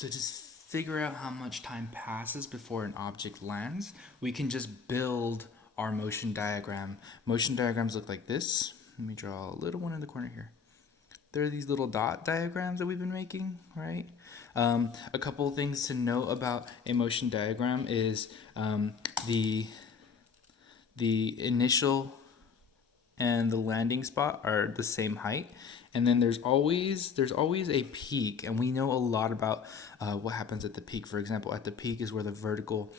So just figure out how much time passes before an object lands. We can just build our motion diagram. Motion diagrams look like this. Let me draw a little one in the corner here. There are these little dot diagrams that we've been making, right? A couple of things to know about a motion diagram is the initial and the landing spot are the same height, and then there's always a peak, and we know a lot about what happens at the peak. For example, at the peak is where the vertical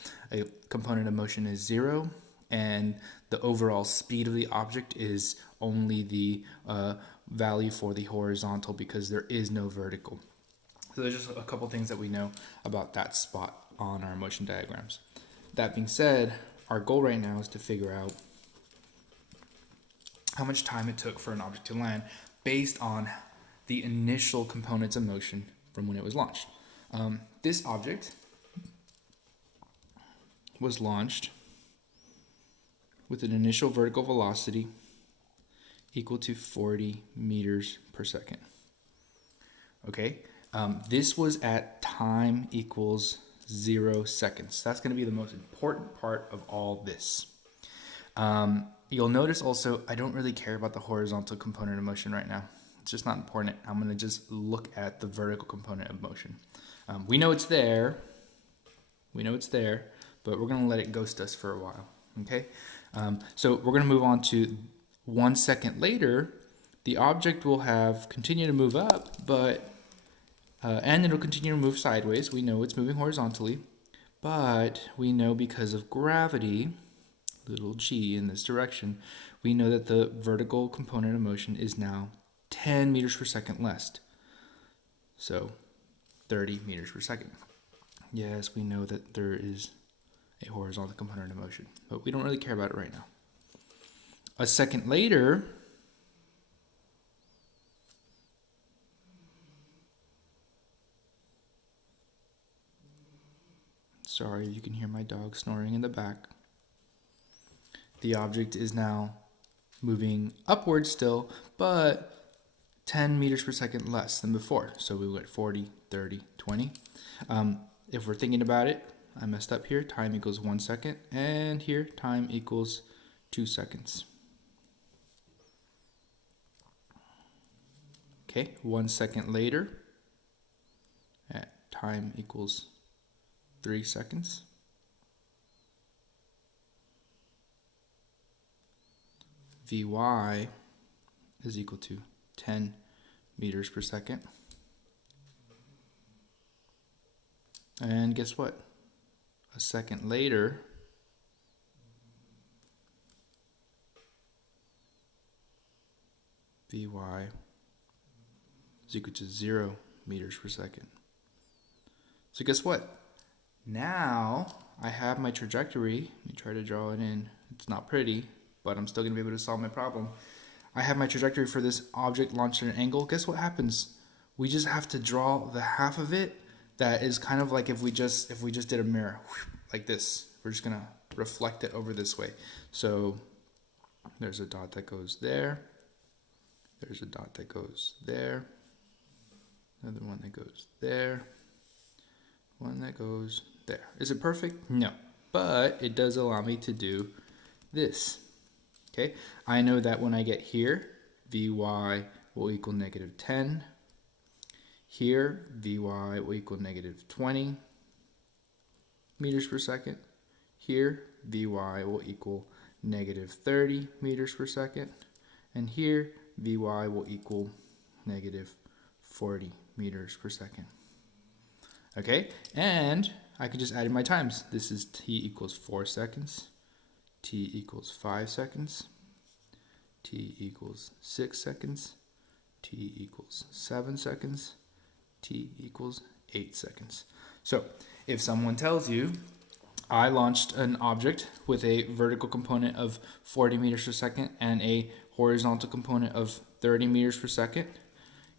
component of motion is 0, and the overall speed of the object is only the value for the horizontal, because there is no vertical. So there's just a couple things that we know about that spot on our motion diagrams. That being said, our goal right now is to figure out how much time it took for an object to land based on the initial components of motion from when it was launched. This object was launched with an initial vertical velocity equal to 40 meters per second. Okay, this was at time equals 0 seconds. That's going to be the most important part of all this. You'll notice also, I don't really care about the horizontal component of motion right now. It's just not important. I'm going to just look at the vertical component of motion. We know it's there. But we're going to let it ghost us for a while. Okay? So we're going to move on to 1 second later. The object will have continued to move up, but and it'll continue to move sideways. We know it's moving horizontally, but we know because of gravity, little g in this direction, we know that the vertical component of motion is now 10 meters per second less. So 30 meters per second. Yes, we know that there is a horizontal component of motion, but we don't really care about it right now. A second later, sorry, you can hear my dog snoring in the back. The object is now moving upward still, but 10 meters per second less than before. So we went 40, 30, 20. If we're thinking about it, I messed up here. Time equals 1 second, and here time equals 2 seconds. Okay, 1 second later, at time equals 3 seconds. Vy is equal to 10 meters per second. And guess what? A second later, Vy is equal to 0 meters per second. So guess what? Now I have my trajectory. Let me try to draw it in. It's not pretty, but I'm still going to be able to solve my problem. I have my trajectory for this object launched at an angle. Guess what happens? We just have to draw the half of it that is kind of like if we just did a mirror, like this. We're just going to reflect it over this way. So there's a dot that goes there. There's a dot that goes there. Another one that goes there. One that goes there. Is it perfect? No. But it does allow me to do this. Okay? I know that when I get here, Vy will equal negative 10. Here, Vy will equal negative 20 meters per second. Here, Vy will equal negative 30 meters per second. And here, Vy will equal negative 40 meters per second. Okay, and I can just add in my times. This is t equals 4 seconds, t equals 5 seconds, t equals 6 seconds, t equals 7 seconds, t equals 8 seconds. So if someone tells you I launched an object with a vertical component of 40 meters per second and a horizontal component of 30 meters per second,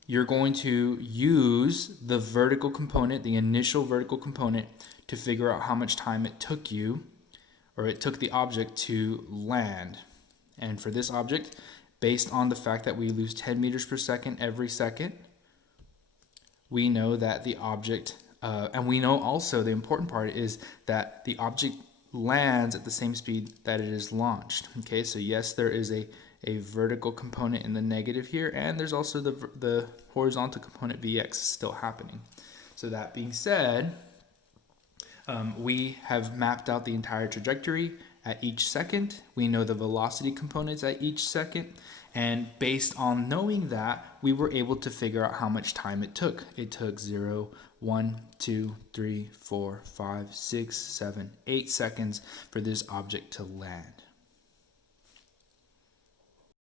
you're going to use the vertical component, the initial vertical component, to figure out how much time it took you, or it took the object to land. And for this object, based on the fact that we lose 10 meters per second every second, we know that the object And we know also the important part is that the object lands at the same speed that it is launched. Okay, so yes, there is a vertical component in the negative here, and there's also the horizontal component Vx still happening. So that being said, we have mapped out the entire trajectory at each second. We know the velocity components at each second. And based on knowing that, we were able to figure out how much time it took. It took 0, 1, 2, 3, 4, 5, 6, 7, 8 seconds for this object to land.